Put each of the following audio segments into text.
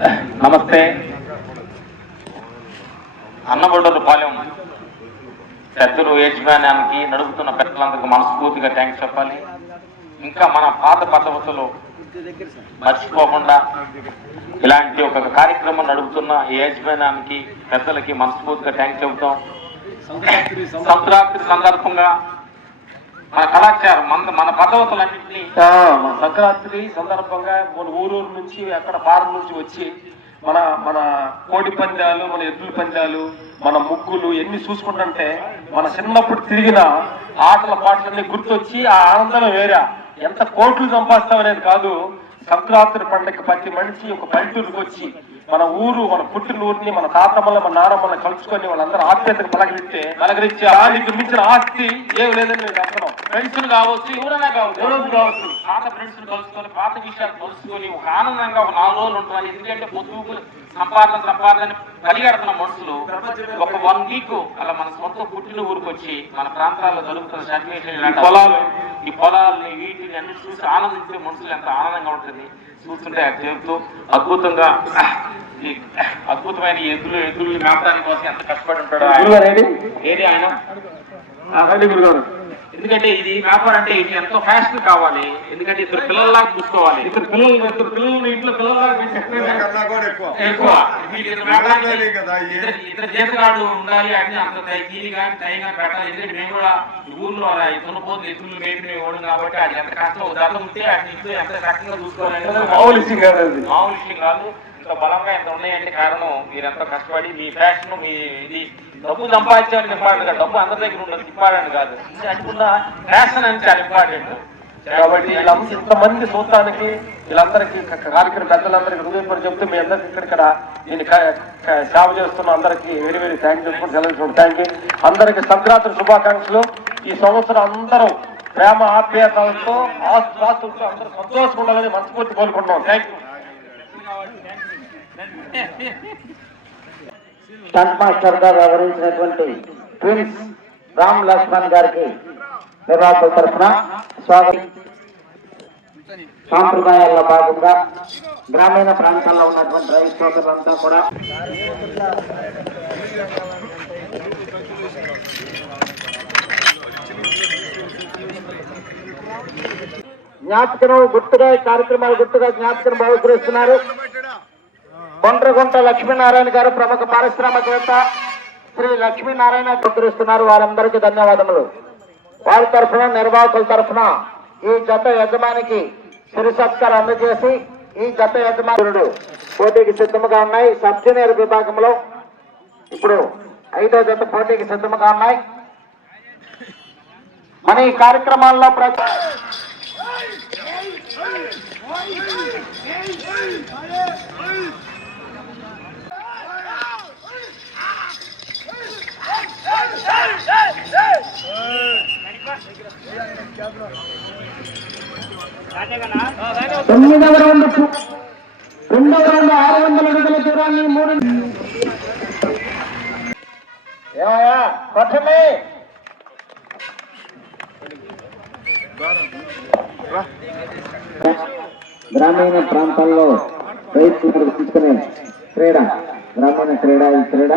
నమస్తే. అన్నబొడ్డలు పాలెం పెద్దలు యజమాన్యానికి నడుపుతున్న పెద్దలందరికీ మనస్ఫూర్తిగా థ్యాంక్స్ చెప్పాలి. ఇంకా మన పాత పద్ధతులు మర్చిపోకుండా ఇలాంటి ఒక కార్యక్రమం నడుపుతున్న ఈ పెద్దలకి మనస్ఫూర్తిగా థ్యాంక్స్ చెబుతాం. సంక్రాంతి సందర్భంగా మన కళాచారం మన మన పద్ధతులన్నింటినీ సంక్రాంతి సందర్భంగా మన ఊరూరు నుంచి అక్కడ ఫారం నుంచి వచ్చి మన మన కోడి పందాలు మన ఎద్దుల పందాలు మన ముగ్గులు ఎన్ని చూసుకుంటుంటే మన చిన్నప్పుడు తిరిగిన ఆటల పాటలన్నీ గుర్తొచ్చి ఆ ఆనందం వేరే. ఎంత కోట్లు సంపాదిస్తామనేది కాదు సంక్రాంతి పండుగ ప్రతి మనిషి ఒక పల్లెటూరుకి వచ్చి మన ఊరు మన పుట్టిన ఊరిని మన తాతమ్మల మన నానమ్మల కలుసుకొని వాళ్ళందరూ ఆప్యాయతకు పలకరిస్తే పలకరించి దానికి మించిన ఆస్తి ఏమి లేదని నేను చెప్పడం ఫ్రెండ్స్ కావచ్చు ఎవరైనా కావచ్చు ఎవరు కావచ్చు పాత ఫ్రెండ్స్ కలుసుకొని పాత విషయాలు కలుసుకొని ఒక ఆనందంగా ఒక నాలుగు రోజులు ఉంటారు ఎందుకంటే పొద్దుకు సంపాదన సంపాదన కలిగడుతున్న మనుషులు ఒక వన్ వీక్ అలా మన సొంత పుట్టిన ఊరికి వచ్చి మన ప్రాంతాల్లో జరుగుతున్న సన్నివేశం ఇలాంటి పొలాలు. ఈ పొలాలని వీటిని అన్ని చూసి ఆనందించే మనుషులు ఎంత ఆనందంగా ఉంటుంది చూస్తుంటే చెబుతూ అద్భుతంగా అద్భుతమైన ఎద్దులు ఎద్దులు మేపడానికి కోసం ఎంత కష్టపడి ఉంటాడో? ఏది ఆయన గురుగారు ఎందుకంటే ఇది వ్యాపారం అంటే ఇది ఎంతో ఫ్యాషన్ కావాలి. ఎందుకంటే ఇద్దరు పిల్లల్లాగా చూసుకోవాలి. ఇద్దరు పిల్లలు ఇద్దరు పిల్లలు ఇంట్లో పిల్లలాగా పెట్టి కన్నా కూడా ఎక్కువ. ఎక్కువ. వీళ్ళకి వ్యాపారానికి పిల్లలే కదా, ఏ- ఇద్దరు ఇద్దరు జీతగాడు ఉండాలి అంటే అంత కీలి కానీ టైం కానీ పెట్టాలి. ఎందుకంటే మేము కూడా ఊర్లో అలా దున్నపోతులు ఎత్తులు మేపి మేము ఇవ్వడం కాబట్టి అది ఎంత కష్టం దళం ఉంటే అది ఇంట్లో ఎంత కష్టంగా చూసుకోవాలంటే మామూలు విషయం కాదు అది. మామూలు విషయం కాదు. ఇంత బలంగా ఎంత ఉన్నాయంటే కారణం మీరు ఎంతో కష్టపడి మీ ఫ్యాషన్ మీ ఇది డబ్బు సంపాదించాలని ఇంపార్టెంట్ కాదు డబ్బు అందరి దగ్గర ఉండదు ఇంపార్టెంట్ కాదు. ఇది అనుకున్న ఫ్యాషన్ అని చాలా ఇంపార్టెంట్ కాబట్టి వీళ్ళందరూ ఇంతమంది చూడటానికి వీళ్ళందరికీ కార్యక్రమ పెద్దలందరికీ హృదయపడి చెప్తే మీ అందరికీ ఇక్కడ ఇక్కడ నేను సేవ చేస్తున్న అందరికీ వెరీ వెరీ థ్యాంక్ చెప్పుకుంటూ సెలవు థ్యాంక్ యూ అందరికీ సంక్రాంతి శుభాకాంక్షలు. ఈ సంవత్సరం అందరూ ప్రేమ ఆప్యాయతలతో ఆస్తులతో అందరూ సంతోషంగా ఉండాలని మనస్ఫూర్తి కోరుకుంటున్నాం. థ్యాంక్ యూ స్టంట్ మాస్టర్గా వ్యవహరించినటువంటి రామ్ లక్ష్మణ్ గారికి నిర్వాహకుల తరఫున స్వాగతం. సాంప్రదాయాల్లో భాగంగా గ్రామీణ ప్రాంతాల్లో ఉన్నటువంటి రైతు సోదరులంతా కూడా జ్ఞాపకం గుర్తుగా కార్యక్రమాలు గుర్తుగా జ్ఞాపకం బహుకరిస్తున్నారు. కొండ్రగుంట లక్ష్మీనారాయణ గారు ప్రముఖ పారిశ్రామికవేత్త శ్రీ లక్ష్మీనారాయణ బహుకరిస్తున్నారు వారందరికీ ధన్యవాదములు వారి తరఫున నిర్వాహకుల తరఫున ఈ జత యజమానికి సిరి సత్కారం అందజేసి ఈ జత యజమానుడు పోటీకి సిద్ధముగా ఉన్నాయి సబ్ జూనియర్ విభాగంలో ఇప్పుడు ఐదో జత పోటీకి సిద్ధముగా ఉన్నాయి మన ఈ కార్యక్రమాల్లో ప్రతి తొమ్మిదవ రౌండ్ రెండవ రౌండ్ ఆరు వందల అడుగుల దూరాన్ని మూడు ఏమయ్యా? కొట్టండి గ్రామీణ ప్రాంతాల్లో రైతులు తీసుకునే క్రీడ గ్రామీణ క్రీడ ఈ క్రీడ.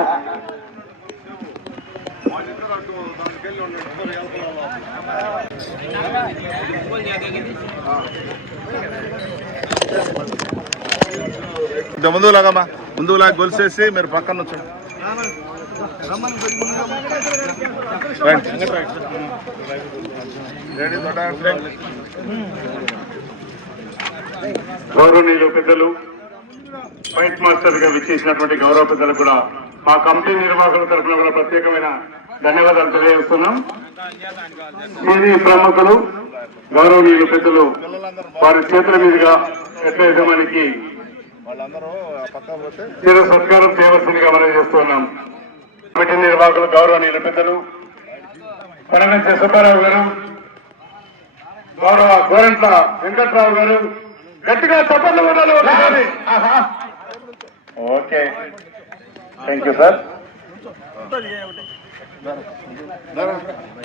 ఇంత ముందులాగమ్మా. లాగమ్మా గొలిసేసి మీరు పక్కన వచ్చండి గౌరవనీయులు పెద్దలు ఫైట్ మాస్టర్గా విచ్చేసినటువంటి గౌరవ పెద్దలు కూడా మా కంపెనీ నిర్వాహకుల తరఫున కూడా ప్రత్యేకమైన ధన్యవాదాలు తెలియజేస్తున్నాం. ఇది ప్రముఖులు గౌరవనీయులు పెద్దలు వారి చేతుల మీదుగా ఎట్ల యజమానికి వాళ్ళందరూ పక్క పోతే చిర సత్కారం చేయవలసిందిగా మనం చేస్తున్నాం. కమిటీ నిర్వాహకులు గౌరవనీయులు పెద్దలు పరగంచ సుబ్బారావు గారు గౌరవ గోరంట్ల వెంకట్రావు గారు గట్టిగా చప్పట్లు కొట్టాలి ఒకసారి. Okay. Thank you sir Merhaba. Merhaba.